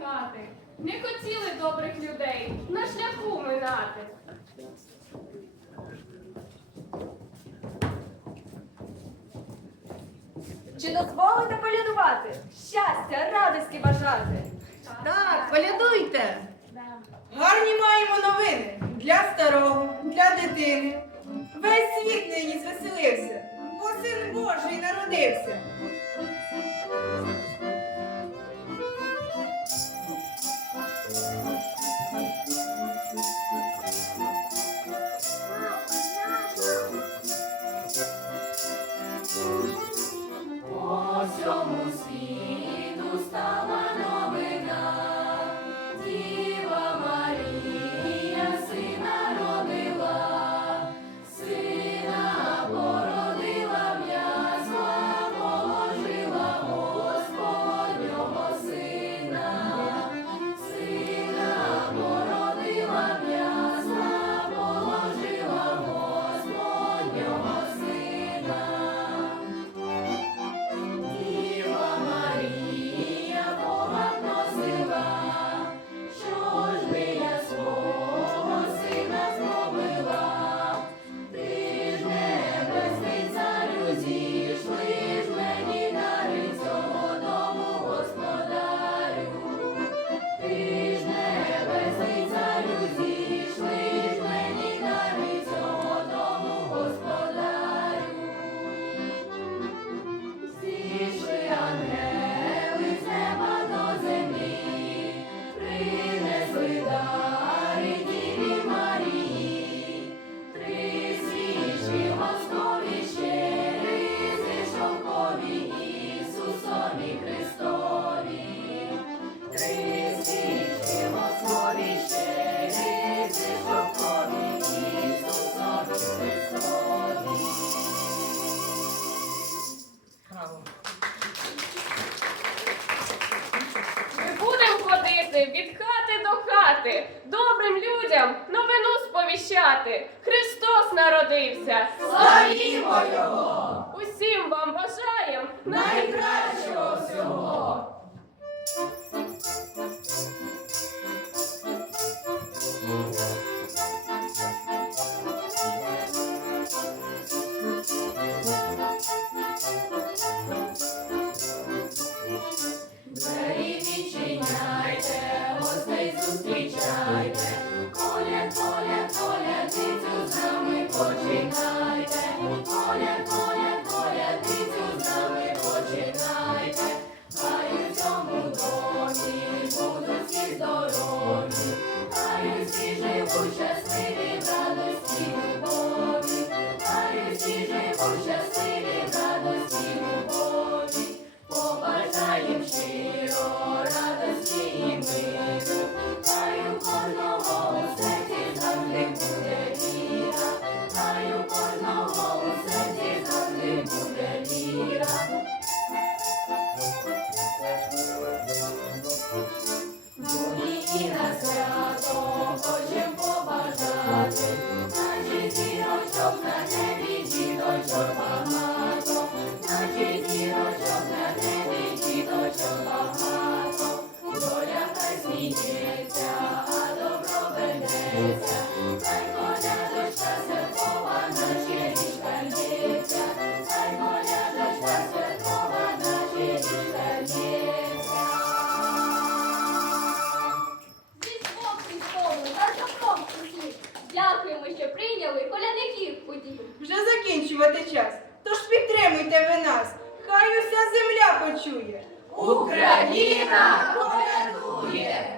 хати, не хотіли добрих людей на шляху минати. Чи дозволите полянувати? Щастя, радості бажати. Так, полядуйте. Гарні маємо новини для старого, для дитини. Весь світ нині звеселився, бо син Божий народився. людям новину сповіщати. Христос народився. Славімо Його! Усім вам бажаєм найкращого всього! дякуємо, що прийняли колядників у. Вже закінчувати час. Тож підтримуйте ви нас. Хай уся земля почує. Україна колядує!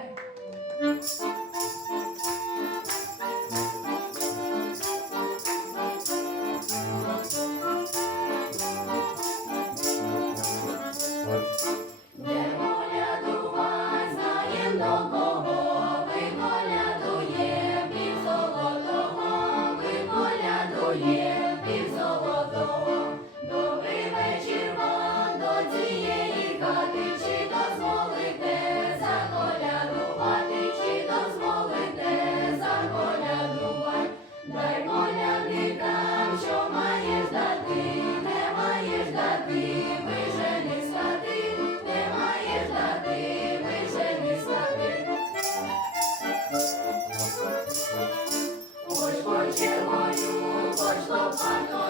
Lord.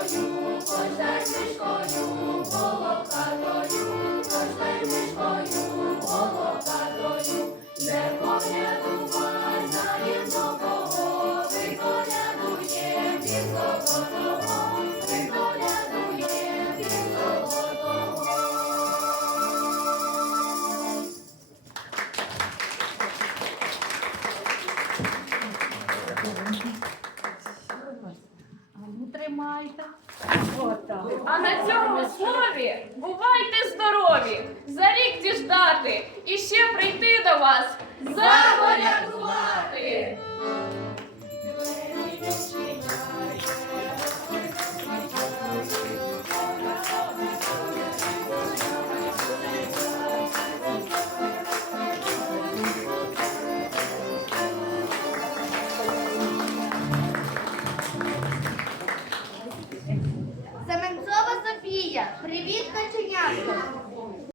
А на цьому слові бувайте здорові, за рік діждати і ще прийти до вас, запорядувати!